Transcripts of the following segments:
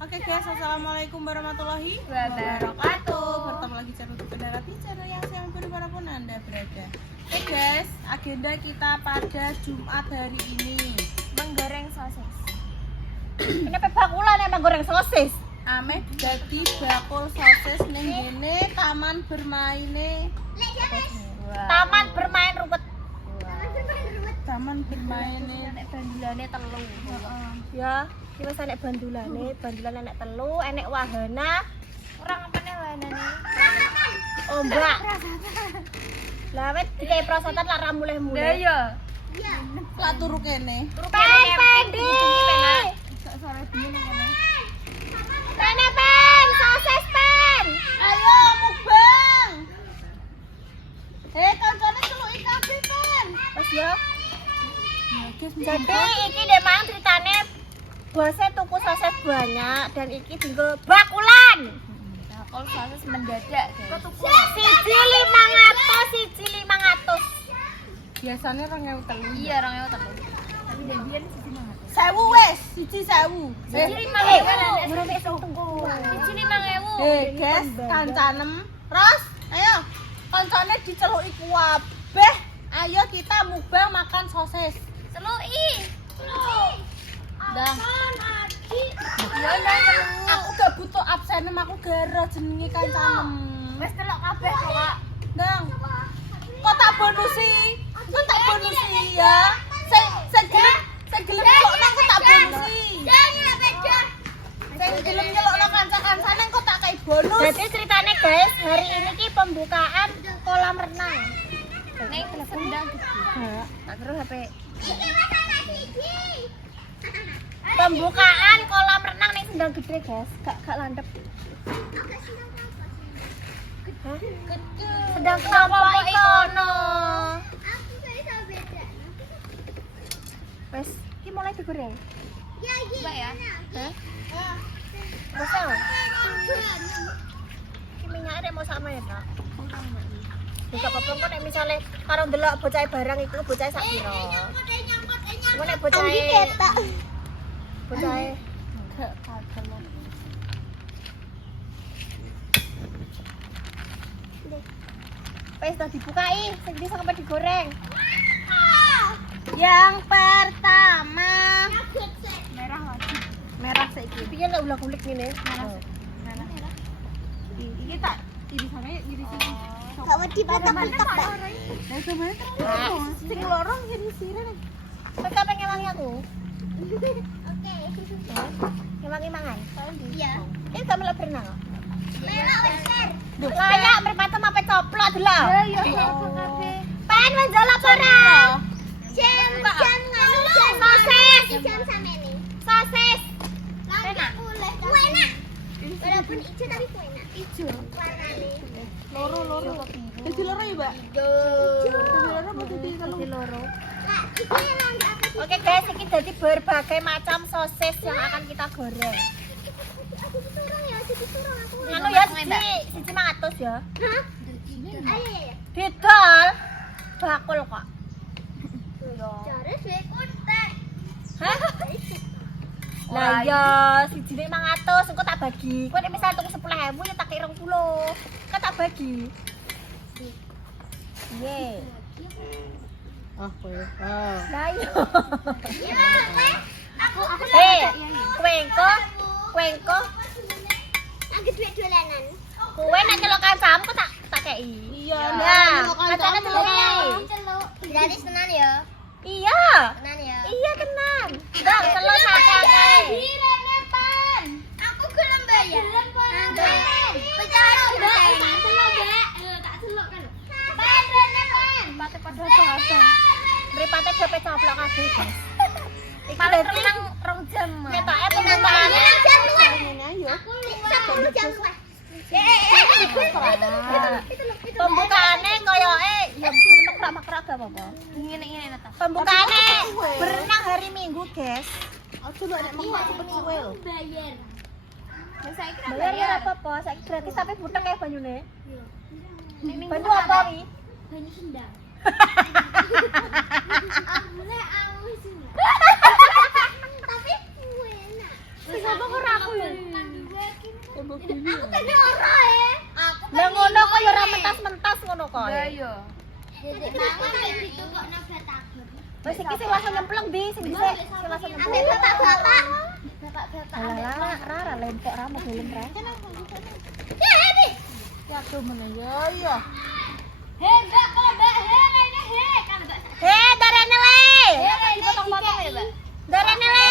Oke guys, assalamualaikum warahmatullahi Wabarakatuh. Bertemu lagi channel Kendara di channel yang sayang dimanapun anda berada. Oke guys, agenda kita pada Jumat hari ini Menggoreng sosis. Ini bakulan emang goreng sosis. Ame jadi bakul sosis ning ngene taman bermaine. Taman bermain rumput. Taman bermaine. Nek bandulane telu. Ya, iki wis enek bandulane enek telu, enek wahana. Kurang apane wahanane? Ombak. Lah wis dikai prosotan lara mulih-mulih. Lah iya. Lah turu kene. Pendi. Sore dingin kene. Pene pen, sosis pen. Ayo mukbang. Kancane celuki kabeh pen. Wes ya. Ya guys, Jadi iki dek mang ceritane bose tuku sosis banyak dan iki tinggal bakulan. Bakul sosis mendadak guys. Siji 500. biasanya 2.000. Iya 2.000 tapi biyen siji 500. 1.000 wes, siji 1.000. Siji 5.000. Ora wis tunggu. Siji 5.000. Guys, kancanem. Ros, ayo. Kancane diceluki kabeh. Ayo kita mukbang makan sosis. Celuki. Dah. Ya ndak. Aku gak butuh absenem, aku garo jenenge kancanem. Wis telok kabeh kok, Kak. Dang. Kok tak bonusi? Kok tak bonusi ya? Sing gelem nyelokno kok tak bonusi. Sing gelem nyelokno kanca-kancane kok tak kai bonus. Jadi ceritanya guys, hari ini ki pembukaan kolam renang. Ning sendang gede. Tak terus HP. Pembukaan kolam renang ning sendang gede guys, gak landep. Hah? Sedang kenapa ikono? Wes, iki mulai digoreng. Mbak ya? Hah? Bosel. Iki minyaknya mau sama ya, Kak? Buka apa-apa kok nek misale karo ndelok bocahe barang iku bocahe sak piro. Kok nek bocahe ketok. Bocahe gak kagel. Wes dah dibukai, sing bisa sampai digoreng. Yang pertama Merah lagi. merah saiki. Piye nek ulah-ulik ngene? Iki tak irisannya sini. Gak wedi potong-potong, Pak. Lah sampeyan terus sing lorong irisire nih. Kowe kapan ngewangi aku? Oke. Ngewangi mangan? Iya. Ini gak melok berenang kok? Melok wis, layak merpatem apa coplok delok. Ya ya kabeh. Pen wis njaluk ora? Jam nganu jam sosis. Jam samene. Sosis. Enak. Enak. Walaupun ijo tapi enak. Ijo warnane. Loro. Jadi loro ya, Mbak? Ijo. Jadi loro apa jadi telu? Loro. Oke guys, ini jadi berbagai macam sosis yang akan kita goreng. Anu ya, siji 500 ya. Hah? Ayo. Didol bakul kok. Jare sik kuntek. Hah? Lah ya, siji 500 engko tak bagi. Kowe nek misal tuku 10.000 ya tak kira 20. Kan tak bagi. Ye. Ah, kowe. Lah iya. Aku kowe engko lagi duit dolanan. Kowe nek celok kancamu kok tak kei. Iya, Nah, celok kancane kancamu. celuk. Gratis tenan ya? Iya. Tenan ya? Iya tenan. Ndang celuk sakake. Rene pan. Aku gelem bayar. Gelem pan. Pecahan Mbak, tak celuk, Mbak. Tak celuk kan. Pan rene pan. Pate padha bahasan. Mripate gope coplok kabeh, Guys. Paling renang 2 jam. Ketoke pembukaane jam 2. Ngene ayo. Jam 2. Pembukaannya koyoke ya makrak-makrak gak apa-apa. Ngene ta. Pembukaannya berenang hari Minggu, guys. Aduh lho nek mengko cepet suwe lho. Bayar. Lah saiki bayar ya apa-apa, saiki gratis tapi butek kayak banyune. Iya. Banyu apa iki? Banyu sendang. Mulai aus. Tapi enak. Wis apa kok aku lho. Wes iki sing langsung nyemplung di sing dhisik sing langsung nyemplung. Bapak. Alah, rara lempok ra mau film ra. Ya cuman ya. He, darene le. Dipotong-potong ya, Mbak. Darene le.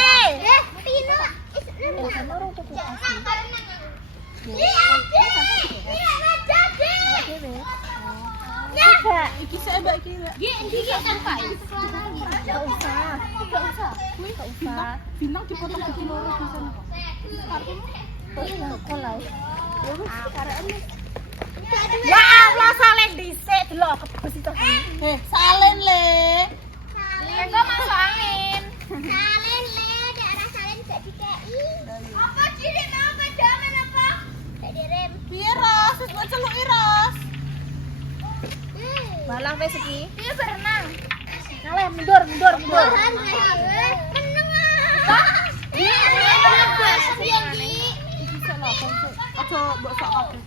Iki saya Mbak iki. Enggak usah. Bintang dipotong jadi loro di sana kok. Ya Allah, salen dhisik delok kebes itu. Salen le. Engko masuk angin. Piye Ros? Wis mbok celuki Ros. Balang wis iki. Piye berenang? Ngalih mundur. Aja mbok sok kabeh.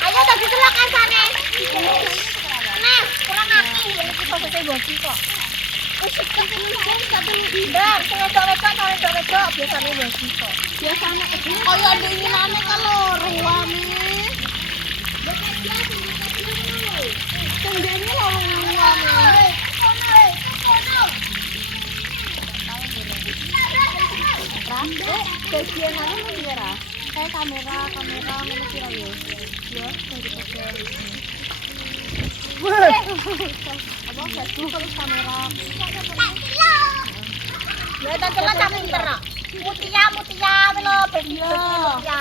Ayo tak ditelok kancane. Nah, kurang aki iki sosese bosi kok. Wis Ndar, sing wedok biasane bosi kok. Biasane kaya dinginane kalau ruame. Tenggene lho ruame. Bagian anu ndi Ra? Kayak kamera ngono kira yo. Ya, dari bagian. Apa Facebook terus kamera. Ya tak celak tak pinter kok. Mutia wis lho bersih mutia.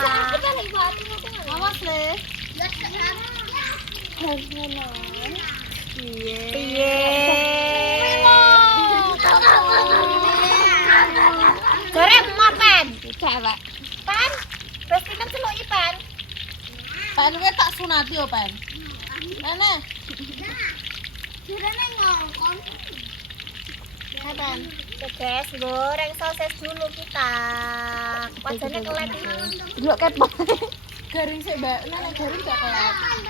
Awas le. Piye? Jare mau pen. Cewek. Pen. Wis pinter celuki pen. Pen kowe tak sunati yo pen. Nene. Kapan? Guys, goreng sosis dulu kita. Wajahnya kelihatan ini. Delok kepok. Garing sik, Mbak. Nene garing gak kelihatan.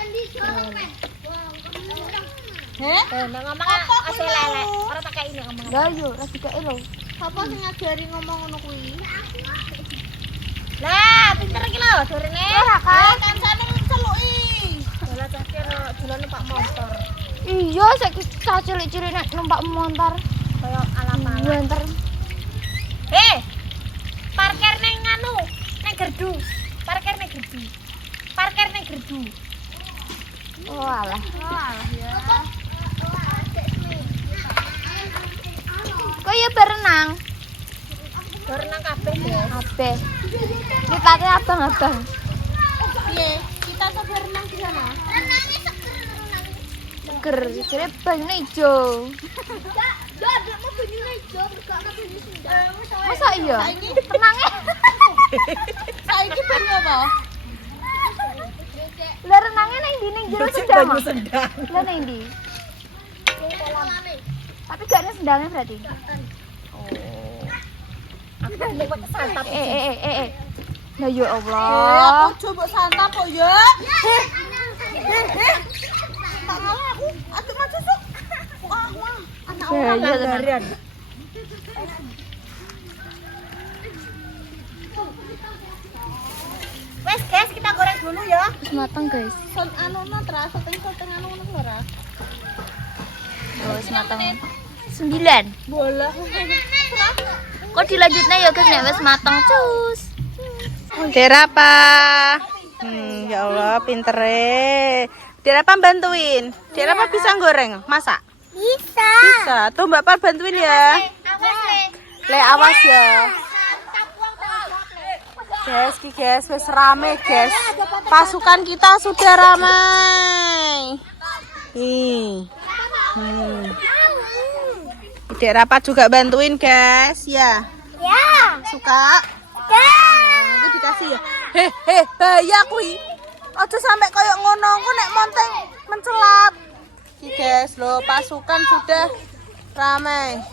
Heh? Nah, ngomong Apa asli kuwi? lele. Ora pakai ini ngomong. Lah yo, ra dikake lho. Sapa sing ngajari ngomong ngono kuwi? Lah, pinter iki lho dorene. Ora kan kancane celuki. Dolan cakir dolan numpak motor. Iya, saiki cah cilik-cilik nek numpak motor. Kayak ala-ala. Banter. Parkir ning anu, ning gerdu. Parkir ning gerdu. Oh alah. Ya. Kok ya berenang? Berenang kabeh, Guys. Abe. Dipake abang-abang. Piye? Kita tuh berenang di sana. Seger, jare banyune ijo. Masa iya? Saiki Tenange. saiki ben apa? Lah renange nang ndi ning jero sendang. Lah nang ndi? Tapi gak ada sendangnya berarti. Aku lewat santap. Lah ya Aku Allah. coba santap kok ya. Tak ngalah aku. Aduh maju sok. Wah, anak Bahaya orang tenan. langgaran. Wes, guys, kita goreng dulu ya. Wis mateng, guys. Son anu terasa seteng anu ngono lho ra. Oh, wis mateng. 9. Bola. Kok dilanjutnya ya guys nek wis mateng cus. Derapa. Ya Allah, pintere. Derapa bantuin. Derapa bisa goreng, masak? Bisa. Bisa. Tuh Mbak Par bantuin ya. Le awas ya. Guys, wis rame, guys. Pasukan kita sudah ramai. Ih. Dek Rapat juga bantuin, guys. Ya. Ya. Suka? Ya. Nanti dikasih ya. Bahaya kuwi. Aja sampai kayak ngono, engko nek monteng mencelat. Iki guys, lo pasukan sudah ramai.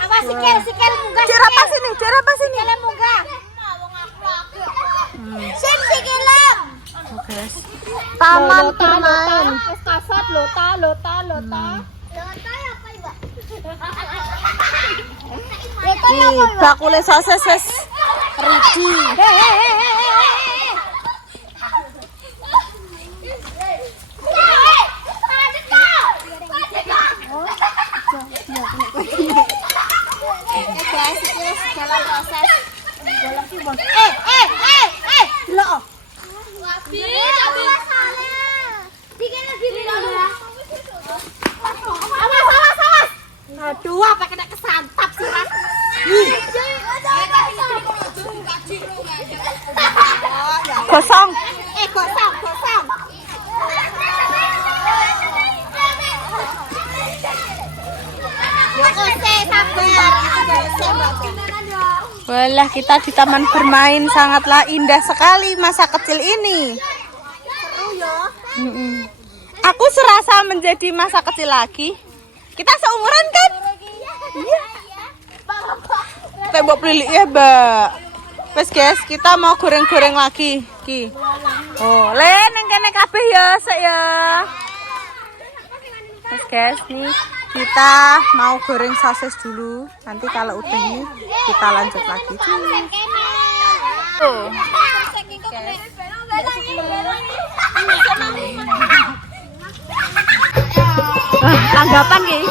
Awas sikil munggah. Dek Rapat sini, Dek Rapat sini. Sikil munggah. Sing sikilem. Oh, guys. Taman bermain. Wis kasat lota. Lota ya apa, Mbak? Lota ya Nih, apa? bakule sosis wis ready. Guys, itu dalam proses. Loh. Awas. Aduh, apa kena kesantap sih, Mas? Gosong. Gosong. Walah, kita di taman bermain sangatlah indah sekali masa kecil ini. Seru ya. Aku serasa menjadi masa kecil lagi. Kita seumuran kan? Iya. Tembok pelilik ya, Mbak. Wes guys, kita mau goreng-goreng lagi. Ki. Oh, neng kene kabeh ya, sik ya. Wes guys, nih kita mau goreng sosis dulu. Nanti kalau udah ini kita lanjut lagi. Tuh. Tanggapan Ki?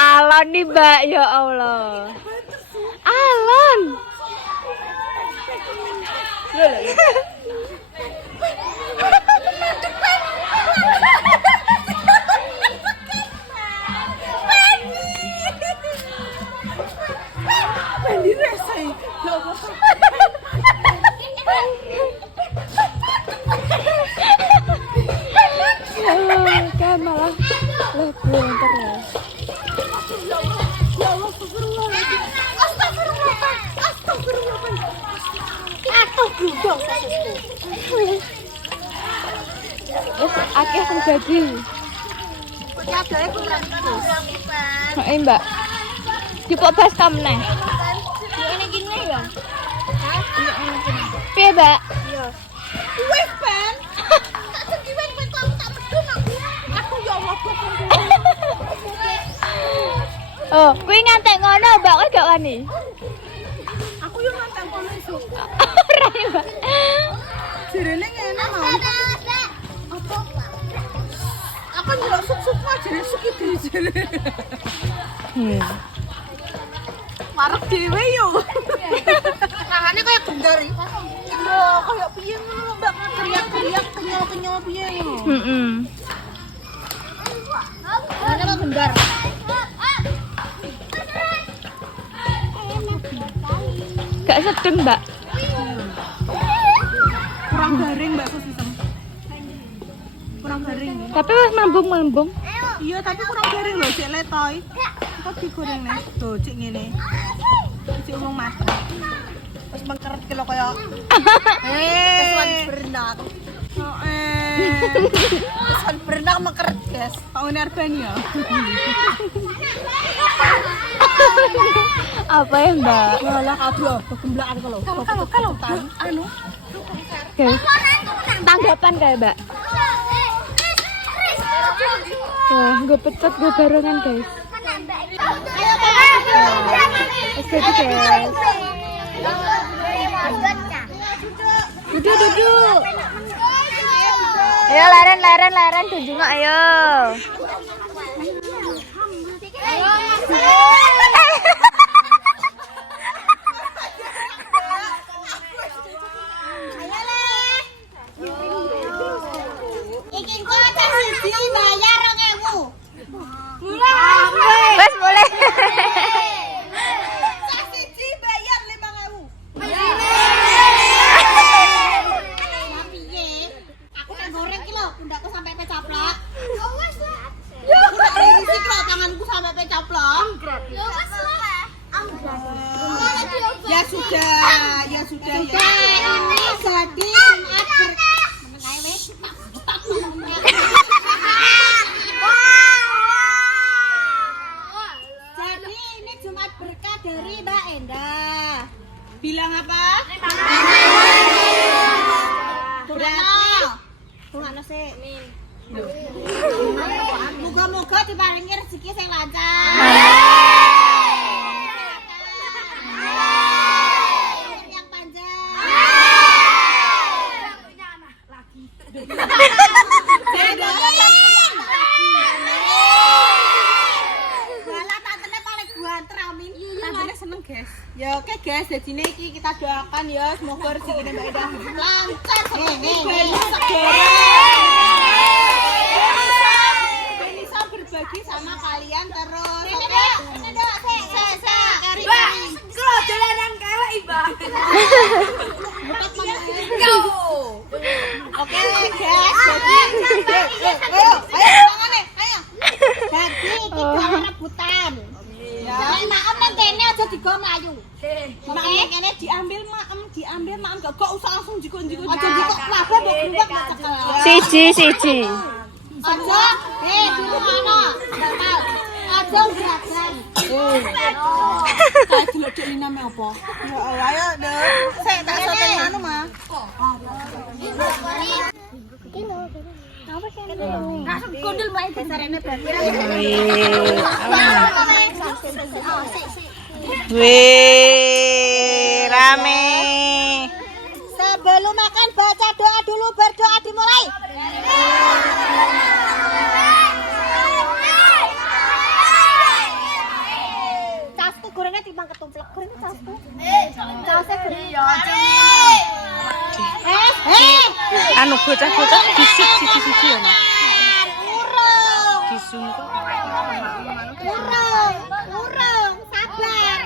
Alon nih Mbak, ya Allah. Alon. Kan malah lebih terus. Akeh terjadi. Mbak. Cukup bas kamne. Ini gini ya. Piye, Mbak? Wes Ben. Tak segiwen kowe kok tak pedun aku. Aku ya Allah kok. Oh, kuwi ngantek ngono, Mbak, kowe gak wani. Aku yo nantang kono esuk. Ora, Mbak. Jirene ngene mau. Apa? Aku ndelok sup-sup aja nek sup iki jere. Marek dhewe yo. Rahane kayak gendar iki. Lho, koyo piye ngono Mbak, teriak-teriak kenyal-kenyal piye ngono. Heeh. Rahane kok gendar. Gak sedeng, Mbak. Kurang garing Mbak sosisem. Kurang garing. Tapi wis mambung-mambung. Iya, tapi kurang garing lho, cek letoy. Kok digoreng nih? Tuh, cek ngene. Cek umum mateng. Wis mengkeret ki lho kaya. Kesuan berenang. Kesuan berenang mengkeret, guys. Pak Unerban ya. Apa ya, Mbak? Walah kabeh kegemblakan kok lho. Kalau anu. Guys. Tanggapan kayak, Mbak. Wah, gue pecet gue barengan, guys. Jadi guys. Duduk. Ayo leren tunjuk ayo. Iki kok cah siji bayar 2.000. Wes boleh. Cah siji bayar 5.000. Piye? Aku tak goreng ki lho, pundakku sampai pecaplak. Ya wes lah. Aku tak risik lho tanganku sampai pecaplok. Ya wes lah. Ya sudah, ya sudah. Ini jadi Jumat Jadi ini Jumat berkah dari Mbak Endah. Bilang apa? Berarti Tunggu sih. Moga-moga diparingi rezeki sing lancar. Yang panjang. Wala tantene paling guanter amin. Tantenya seneng, guys. Ya oke guys, jadi iki kita doakan ya semoga rezeki Mbak Endah lancar seperti banyak segera. Bisa berbagi sama kalian terus. Ini dok, kari. Kalau jalanan kelek, Mbak. Oke guys, jadi ayo tangane, ayo. Jadi kita rebutan. Nek maem nang kene aja digo mlayu. Maem kene diambil maem gak usah langsung jiko-jiko. Aja digo kabeh mbok gruwek mbok cekel. Siji. Aja, dulu ana. Batal. Aja gerakan. Kayak delok-delok ini namanya apa? Ya Allah, ayo deh. Saya tak soten anu mah. Langsung kondil mulai dasarane berarti. Wih, rame. Sebelum makan baca doa dulu, berdoa dimulai. Casku gorengnya timbang ketumplek. Gorengnya casku. Casnya Anu bocah-bocah disik siji-siji ya, Mas. urung. Disungkuk. Urung, sabar.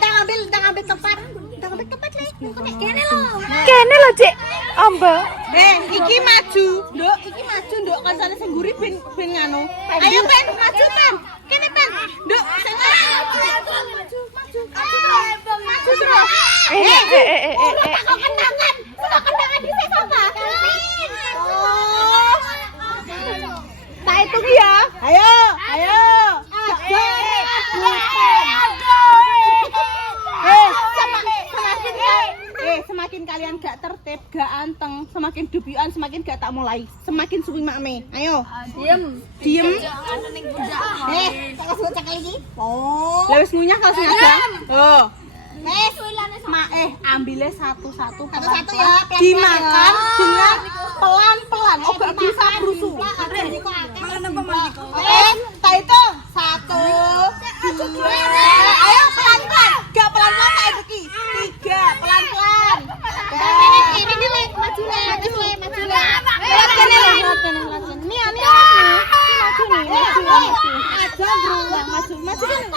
Tak ambil tempat. Tak ambil tempat le. Kene lho. Kene lho, Cik. Amba. Iki maju, Nduk. Iki maju, Nduk. Kancane sing nguri ben nganu. Ayo, Pen, maju, Pen. Kene, Pen. Nduk, sing maju. Maju terus. Kenangan di sapa? Tak hitung ya. Ayo. Semakin kalian gak tertib, gak anteng, semakin dubian, semakin gak tak mulai, semakin suwi makme. Ayo. Diem. Tak kasih cekel iki. Lah wis ngunyah kalau sing ada. Oh. Wes, Ambilnya satu-satu. Satu-satu ya, pelan-pelan Dimakan ya. dengan pelan-pelan. Oh, gak bisa berusuh. Tak hitung. 1, 2. Ayo pelan-pelan. Gak pelan-pelan tak iki. 3, pelan-pelan. Maju le. Lewat kene lho. Nih. Maju nih. Ada berulang. Maju kene.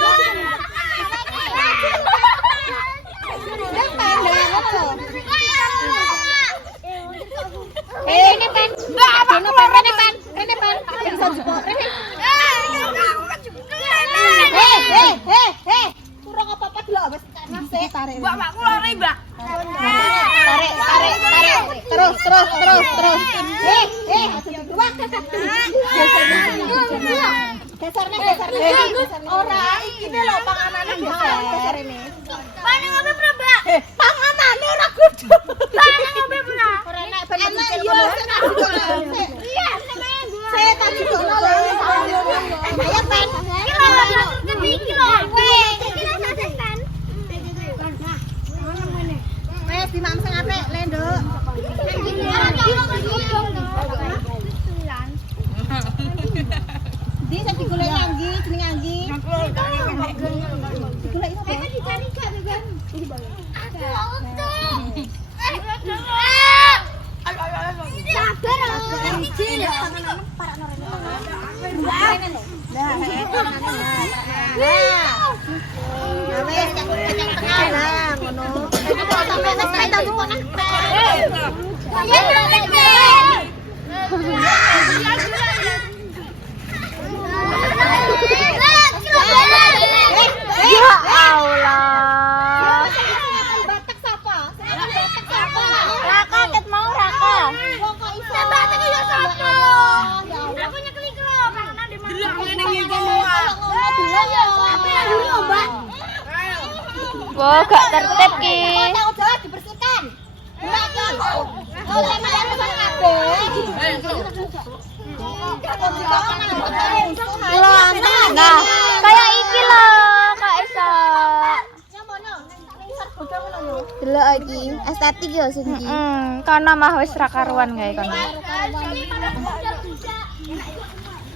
Ini pen. Ini pen. Bisa juga. Kurang apa-apa dulu. Tarik. Mbak, keluar Mbak. Tarik. Terus. Gesernya. Ora iki lho panganane Geser ini. Pane ngono Mbak? Panganane ora kudu. Pane ngono Mbak? Ora nek ben Enak yo. Iya, saya tadi kok Ayo pen. Wes di mam sing apik, Lendo. Anggi, jenenge Anggi. Golek iso bae. Dicari gak kan? Ya Allah. Batak sapa? Batak sapa? Raka ket mau Raka. Wong kok iso batak ya sapa? Aku nyekeli kelo panganan di mana? Delok ngene iki delok ya. Apa yang dulu, Mbak? Wah, gak tertib ki. Tanggung jawab dibersihkan. Delok ki. Oh, sama yang pesan kabeh. Nah, kayak iki loh, Kak Esa. Delok iki, estetik ya sing iki. Kono mah wis ra karuan kae kono.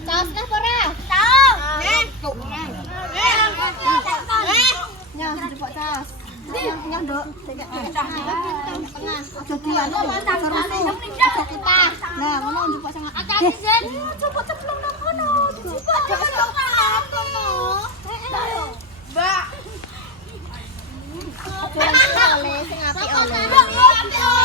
Caos kah ora? Caos. Nyah, jupuk caos. Nyah, Nduk. Tengah. Aja dianu, seru-seru. Aja kita. Nah, ngono jupuk sing akeh. Jupuk ceplok nang kono. Jupuk ceplok nang kono. Mbak.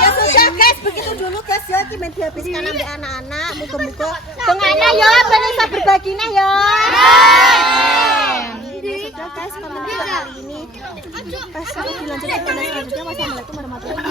Ya sudah guys, begitu dulu guys ya, kita dihabiskan sampai anak-anak. Muga-muga tengahnya ya bisa berbagi nah ya. Ya sudah guys, konten kita kali ini. Pas dilanjutkan konten selanjutnya. Wassalamualaikum warahmatullahi wabarakatuh.